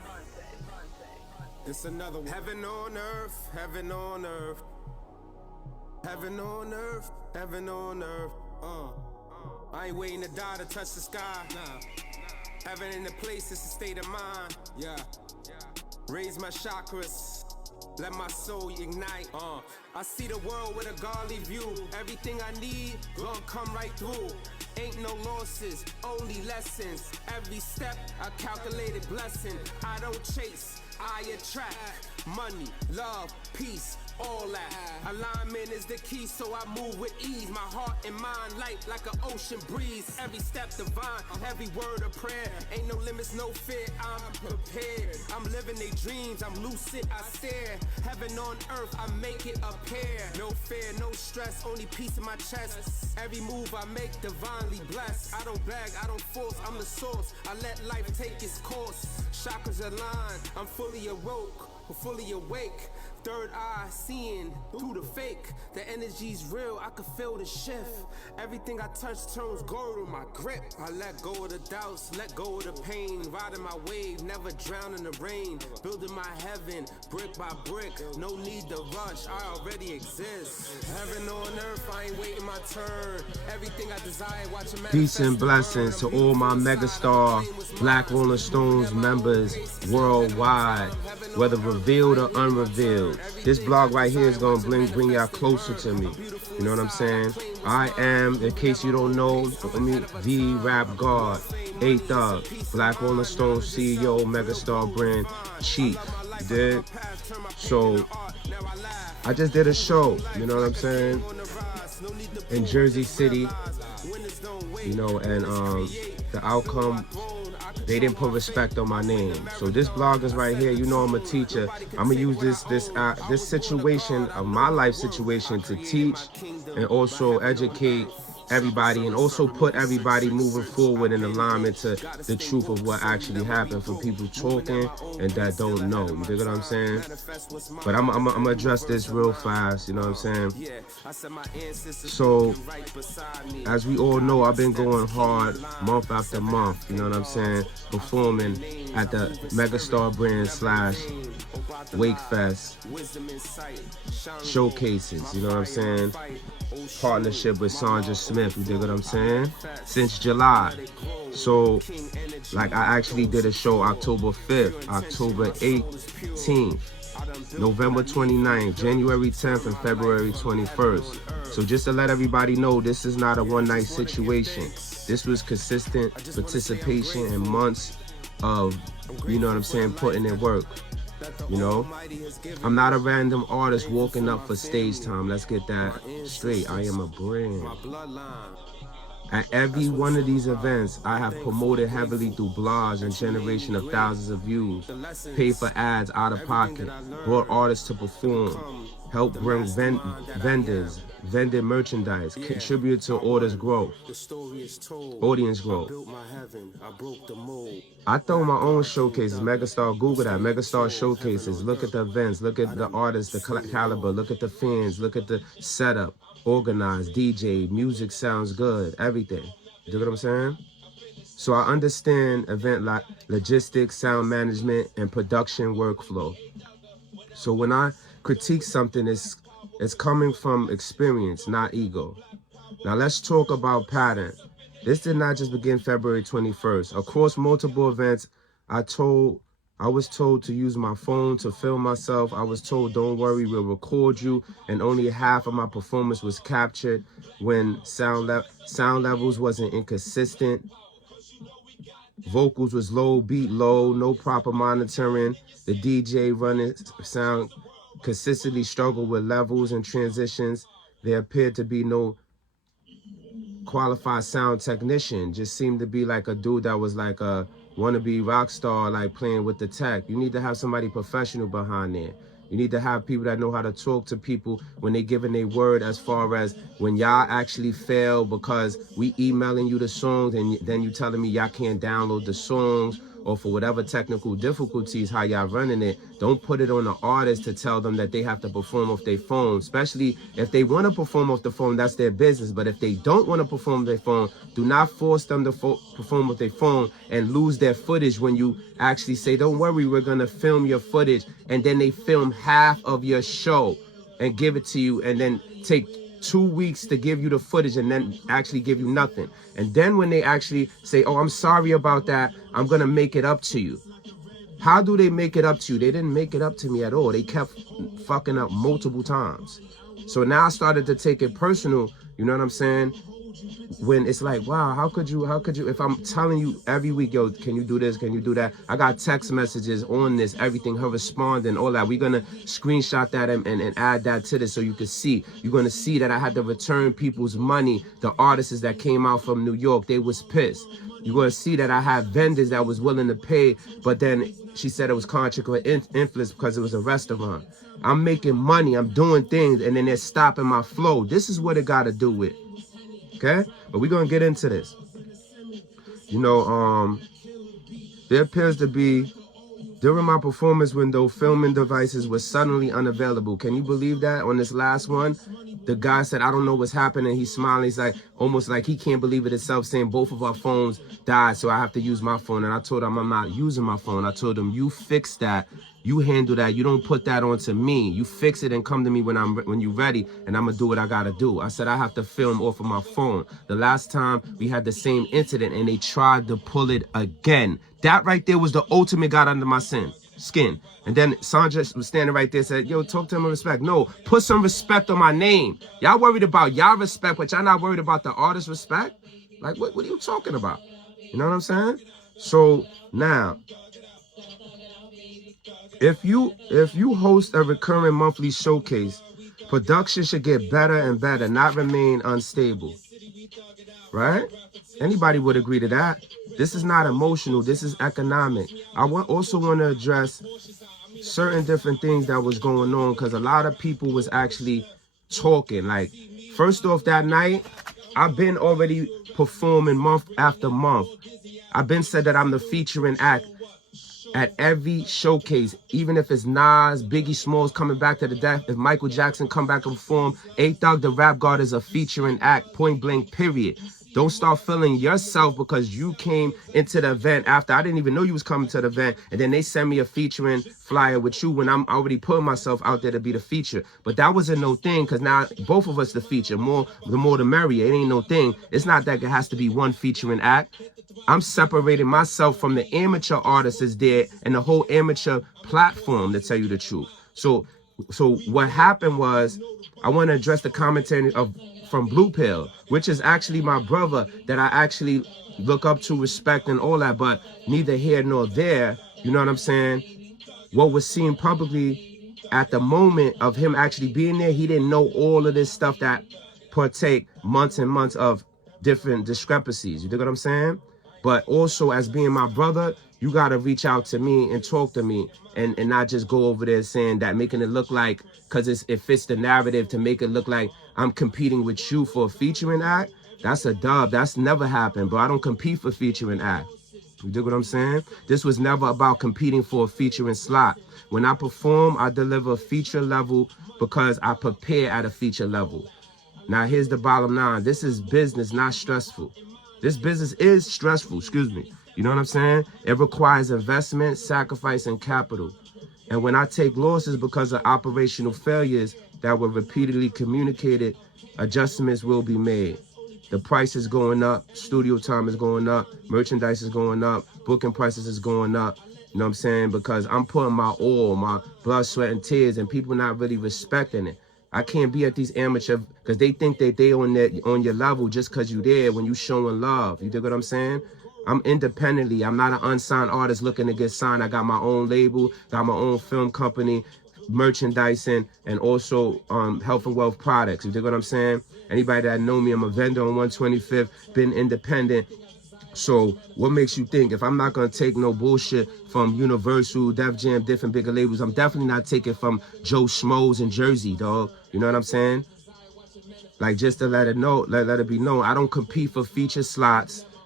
It's another one. Heaven on earth, heaven on earth. Heaven on earth, heaven on earth. I ain't waiting to die to touch the sky. Nah. Heaven in the place, it's a state of mind. Yeah. Raise my chakras, let my soul ignite. I see the world with a godly view. Everything I need gon' come right through. Ain't no losses, only lessons. Every step a calculated blessing. I don't chase, I attract money, love, peace, all that. Alignment is the key, so I move with ease. My heart and mind light like an ocean breeze. Every step divine, every word a prayer. Ain't no limits, no fear, I'm prepared. I'm living they dreams, I'm lucid, I stare. Heaven on earth, I make it appear. No fear, no stress, only peace in my chest. Every move I make divinely blessed. I don't beg, I don't force, I'm the source. I let life take its course. Chakras align, I'm fully awoke, fully awake. Third eye seeing through the fake. The energy's real, I can feel the shift. Everything I touch turns gold on my grip. I let go of the doubts, let go of the pain. Riding my wave, never drown in the rain. Building my heaven, brick by brick. No need to rush, I already exist. Heaven on earth, I ain't waiting my turn. Everything I desire, watch it manifest. Peace and blessings to all my Megastar Black Rolling Stones members worldwide, whether revealed or unrevealed. This blog right here is gonna bring y'all closer to me. You know what I'm saying? I am, in case you don't know, the rap god, A Thug, Black Rolling Stones CEO, Megastar Brand, Chief. You did? So I just did a show, you know what I'm saying? In Jersey City, you know, and the outcome, they didn't put respect on my name. So this blog is right here. You know I'm a teacher. I'm gonna use this situation of my life situation to teach and also educate everybody, and also put everybody moving forward in alignment to the truth of what actually happened for people talking and that don't know. You dig what I'm saying? But I'm gonna address this real fast, you know what I'm saying? So, as we all know, I've been going hard month after month, you know what I'm saying? Performing at the Megastar Brand / Wake Fest showcases, you know what I'm saying? Partnership with Sandra Smith, you dig what I'm saying? Since July. So, like, I actually did a show October 5th, October 18th, November 29th, January 10th, and February 21st. So just to let everybody know, this is not a one-night situation. This was consistent participation and months of, you know what I'm saying, putting in work. You know, I'm not a random artist walking up for stage time. Let's get that straight. I am a brand. At every one of these events, I have promoted heavily through blogs and generation of thousands of views, paid for ads out of pocket, brought artists to perform, helped bring vendors, vended merchandise, contributed to audience growth. I throw my own showcases, Megastar, Google that, Megastar showcases. Look at the events, look at the artists, the caliber, look at the fans, look at the setup, organized, DJ, music sounds good, everything. You know what I'm saying? So I understand event like logistics, sound management, and production workflow. So when I critique something, it's coming from experience, not ego. Now let's talk about pattern. This did not just begin February 21st. Across multiple events, I was told to use my phone to film myself. I was told, don't worry, we'll record you. And only half of my performance was captured when sound levels wasn't inconsistent. Vocals was low, beat low, no proper monitoring. The DJ running sound consistently struggled with levels and transitions. There appeared to be no qualified sound technician. Just seemed to be like a dude that was like a wannabe rock star, like playing with the tech. You need to have somebody professional behind there. You need to have people that know how to talk to people when they giving their word, as far as when y'all actually fail because we emailing you the songs and then you telling me y'all can't download the songs, or for whatever technical difficulties, how y'all running it, don't put it on the artist to tell them that they have to perform off their phone. Especially if they want to perform off the phone, that's their business. But if they don't want to perform their phone, do not force them to perform with their phone and lose their footage when you actually say, don't worry, we're going to film your footage. And then they film half of your show and give it to you, and then take 2 weeks to give you the footage and then actually give you nothing. And then when they actually say, oh, I'm sorry about that, I'm going to make it up to you. How do they make it up to you? They didn't make it up to me at all. They kept fucking up multiple times. So now I started to take it personal, you know what I'm saying? When it's like, wow, how could you, if I'm telling you every week, yo, can you do this, can you do that? I got text messages on this, everything, her responding, all that. We're going to screenshot that and add that to this so you can see. You're going to see that I had to return people's money. The artists that came out from New York, they was pissed. You're going to see that I had vendors that was willing to pay, but then she said it was contract with influence because it was a restaurant. I'm making money, I'm doing things, and then they're stopping my flow. This is what it got to do with. Okay, but we're gonna get into this. You know, there appears to be, during my performance window, filming devices were suddenly unavailable. Can you believe that? On this last one, the guy said, I don't know what's happening. He's smiling. He's like, almost like he can't believe it himself, saying both of our phones died, so I have to use my phone. And I told him I'm not using my phone. I told him, you fix that. You handle that. You don't put that onto me. You fix it and come to me when you're ready, and I'm gonna do what I gotta do. I said I have to film off of my phone. The last time we had the same incident and they tried to pull it again. That right there was the ultimate got under my skin. And then Sandra was standing right there, said, yo, talk to him with respect. No, put some respect on my name. Y'all worried about y'all respect, but y'all not worried about the artist's respect? Like, what are you talking about? You know what I'm saying? So now, if you host a recurring monthly showcase, production should get better and better, not remain unstable. Right? Anybody would agree to that. This is not emotional. This is economic. I also want to address certain different things that was going on, because a lot of people was actually talking. Like, first off, that night, I've been already performing month after month. I've been said that I'm the featuring act at every showcase, even if it's Nas, Biggie Smalls coming back to the death, if Michael Jackson come back and perform, A-Thug, the Rap God, is a featuring act, point blank, period. Don't start feeling yourself because you came into the event after. I didn't even know you was coming to the event, and then they send me a featuring flyer with you when I'm already putting myself out there to be the feature. But that wasn't no thing, because now both of us the feature. The more the merrier. It ain't no thing. It's not that it has to be one featuring act. I'm separating myself from the amateur artists is there and the whole amateur platform, to tell you the truth. So what happened was, I want to address the commentary from Blue Pill, which is actually my brother that I actually look up to, respect, and all that, but neither here nor there. You know what I'm saying? What was seen publicly at the moment of him actually being there, he didn't know all of this stuff that partake months and months of different discrepancies. You dig what I'm saying? But also, as being my brother, you got to reach out to me and talk to me, and not just go over there saying that, making it look like, because it fits the narrative, to make it look like I'm competing with you for a featuring act. That's a dub. That's never happened, bro. I don't compete for featuring act. You dig what I'm saying? This was never about competing for a featuring slot. When I perform, I deliver feature level because I prepare at a feature level. Now, here's the bottom line. This is business, not stressful. This business is stressful, excuse me. You know what I'm saying? It requires investment, sacrifice, and capital. And when I take losses because of operational failures that were repeatedly communicated, adjustments will be made. The price is going up, studio time is going up, merchandise is going up, booking prices is going up. You know what I'm saying? Because I'm putting my all, my blood, sweat, and tears, and people not really respecting it. I can't be at these amateur, because they think that they on your level just because you there when you showing love. You dig what I'm saying? I'm independently. I'm not an unsigned artist looking to get signed. I got my own label, got my own film company, merchandising, and also health and wealth products. You dig what I'm saying? Anybody that know me, I'm a vendor on 125th, been independent. So what makes you think if I'm not going to take no bullshit from Universal, Def Jam, different bigger labels, I'm definitely not taking from Joe Schmoes in Jersey, dog. You know what I'm saying? Like, just to let it be known, I don't compete for feature slots.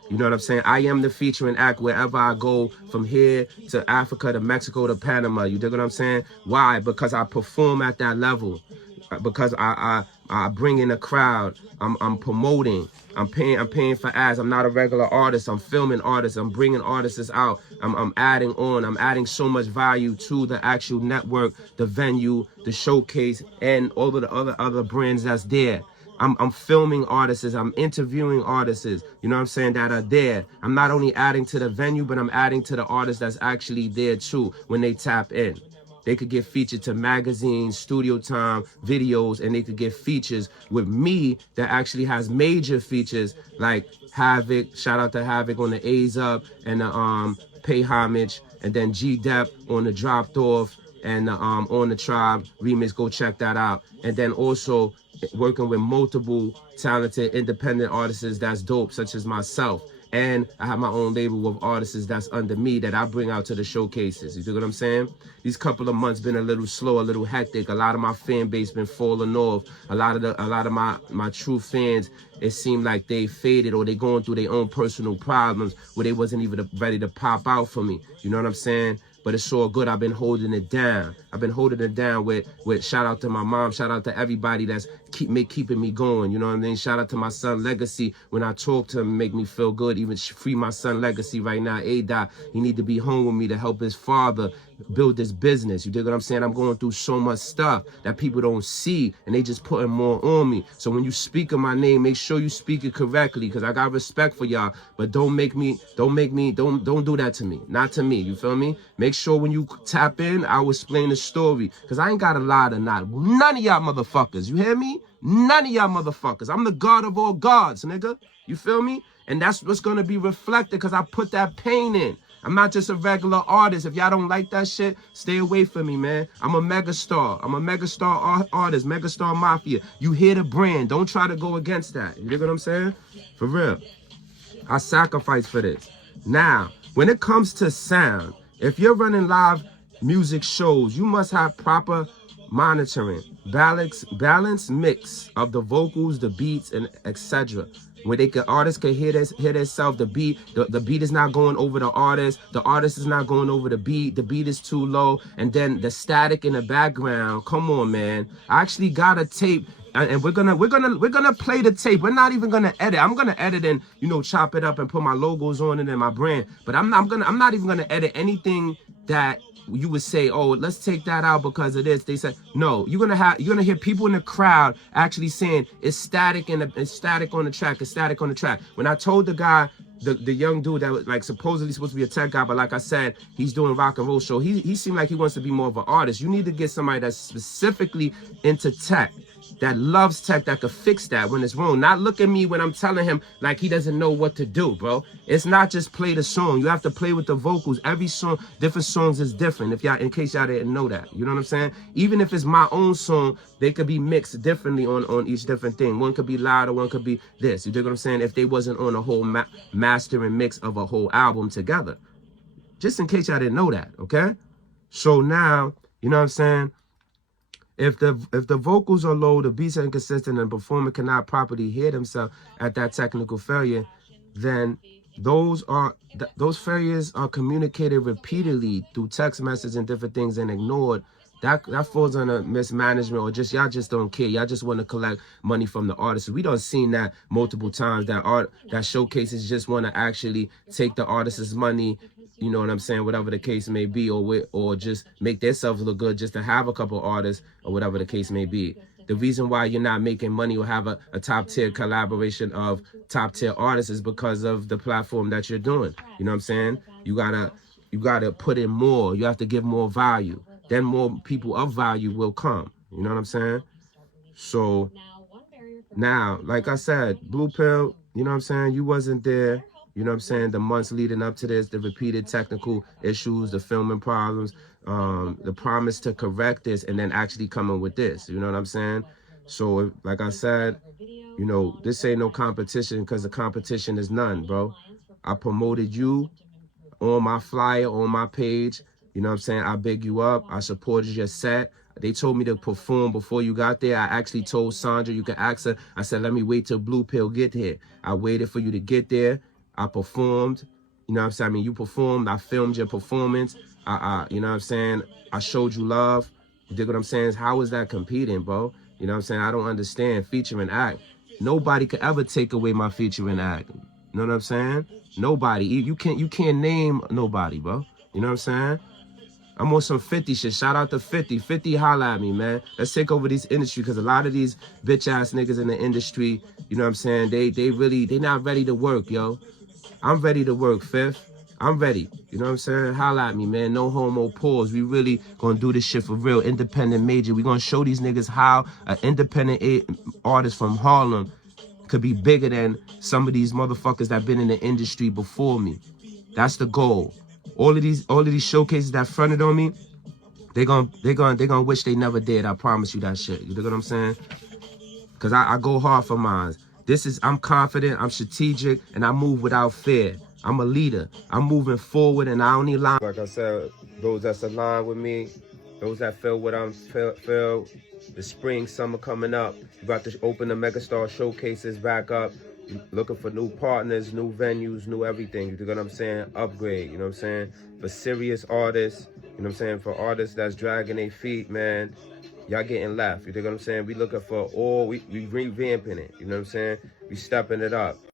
You know what I'm saying? I am the featuring act wherever I go, from here to Africa to Mexico to Panama. You dig what I'm saying? Why? Because I perform at that level. Because I bring in a crowd. I'm promoting. I'm paying for ads. I'm not a regular artist. I'm filming artists. I'm bringing artists out. I'm adding on. I'm adding so much value to the actual network, the venue, the showcase, and all of the other brands that's there. I'm filming artists, I'm interviewing artists, you know what I'm saying, that are there. I'm not only adding to the venue, but I'm adding to the artists that's actually there too when they tap in. They could get featured to magazines, studio time, videos, and they could get features with me that actually has major features like Havoc, shout out to Havoc on the A's Up and the Pay Homage, and then G-Dep on the Dropped Off and On the Tribe remix. Go check that out. And then also working with multiple talented independent artists that's dope, such as myself. And I have my own label of artists that's under me that I bring out to the showcases. You see what I'm saying? These couple of months been a little slow, a little hectic. A lot of my fan base been falling off. A lot of my true fans, it seemed like they faded or they going through their own personal problems where they wasn't even ready to pop out for me. You know what I'm saying? But it's all good. I've been holding it down. I've been holding it down with shout out to my mom, shout out to everybody that's keeping me going. You know what I mean? Shout out to my son Legacy. When I talk to him, make me feel good. Even free my son Legacy right now. A-Dot, he need to be home with me to help his father build this business. You dig what I'm saying? I'm going through so much stuff that people don't see, and they just putting more on me. So when you speak of my name, make sure you speak it correctly, because I got respect for y'all. But don't do that to me. Not to me. You feel me? Make sure when you tap in, I will explain the story, because I ain't got a lie to not. None of y'all motherfuckers. You hear me? None of y'all motherfuckers. I'm the God of all gods, nigga. You feel me? And that's what's going to be reflected, because I put that pain in. I'm not just a regular artist. If y'all don't like that shit, stay away from me, man. I'm a megastar. I'm a megastar artist, megastar mafia. You hear the brand. Don't try to go against that. You know what I'm saying? For real. I sacrifice for this. Now, when it comes to sound, if you're running live music shows, you must have proper monitoring, balance mix of the vocals, the beats, and etc. Where artists can hear themselves. The beat is not going over the artist is not going over the beat is too low, and then the static in the background. Come on, man. I actually got a tape, and we're gonna play the tape. We're not even gonna edit. I'm gonna edit and, you know, chop it up and put my logos on it and my brand, but I'm not even gonna edit anything that you would say, oh, let's take that out because of this. They said no. You're gonna hear people in the crowd actually saying it's static on the track. It's static on the track. When I told the guy, the young dude that was like supposedly supposed to be a tech guy, but like I said, he's doing rock and roll show. He seemed like he wants to be more of an artist. You need to get somebody that's specifically into tech, that loves tech, that could fix that when it's wrong. Not look at me when I'm telling him like he doesn't know what to do, bro. It's not just play the song. You have to play with the vocals. Every song, different songs is different. In case y'all didn't know that, you know what I'm saying? Even if it's my own song, they could be mixed differently on each different thing. One could be louder, one could be this. You dig what I'm saying? If they wasn't on a whole master and mix of a whole album together. Just in case y'all didn't know that, okay? So now, you know what I'm saying? If the vocals are low, the beats are inconsistent, and the performer cannot properly hear themselves at that technical failure, then those failures are communicated repeatedly through text messages and different things and ignored. That falls under mismanagement, or just y'all just don't care. Y'all just want to collect money from the artists. We done seen that multiple times. That showcases just want to actually take the artist's money. You know what I'm saying? Whatever the case may be, or just make themselves look good just to have a couple artists, or whatever the case may be. The reason why you're not making money or have a top tier collaboration of top tier artists is because of the platform that you're doing. You know what I'm saying? You gotta put in more. You have to give more value. Then more people of value will come. You know what I'm saying? So now, like I said, Blue Pill, you know what I'm saying? You wasn't there. You know what I'm saying? The months leading up to this, the repeated technical issues, the filming problems, the promise to correct this, and then actually coming with this. You know what I'm saying? So, like I said, you know, this ain't no competition, because the competition is none, bro. I promoted you on my flyer, on my page. You know what I'm saying? I big you up. I supported your set. They told me to perform before you got there. I actually told Sandra, you can ask her. I said, let me wait till Blue Pill get here. I waited for you to get there. I performed. You know what I'm saying? I mean, you performed. I filmed your performance. You know what I'm saying? I showed you love. You dig what I'm saying? How is that competing, bro? You know what I'm saying? I don't understand featuring act. Nobody could ever take away my featuring act. You know what I'm saying? Nobody. You can't name nobody, bro. You know what I'm saying? I'm on some 50 shit. Shout out to 50. 50 holla at me, man. Let's take over this industry, because a lot of these bitch ass niggas in the industry, you know what I'm saying? They not ready to work, yo. I'm ready to work, Fifth. I'm ready. You know what I'm saying? Holla at me, man. No homo pause. We really gonna do this shit for real. Independent major. We gonna show these niggas how an independent artist from Harlem could be bigger than some of these motherfuckers that been in the industry before me. That's the goal. All of these showcases that fronted on me, they gonna wish they never did. I promise you that shit. You know what I'm saying? Cause I go hard for mine. I'm confident, I'm strategic, and I move without fear. I'm a leader. I'm moving forward, and I don't need line. Like I said, those that's aligned with me, those that feel what I'm feel. The spring, summer coming up. You got to open the Megastar showcases back up. Looking for new partners, new venues, new everything. You know what I'm saying? Upgrade, you know what I'm saying? For serious artists, you know what I'm saying? For artists that's dragging their feet, man. Y'all getting left. You know what I'm saying? We looking for we revamping it. You know what I'm saying? We stepping it up.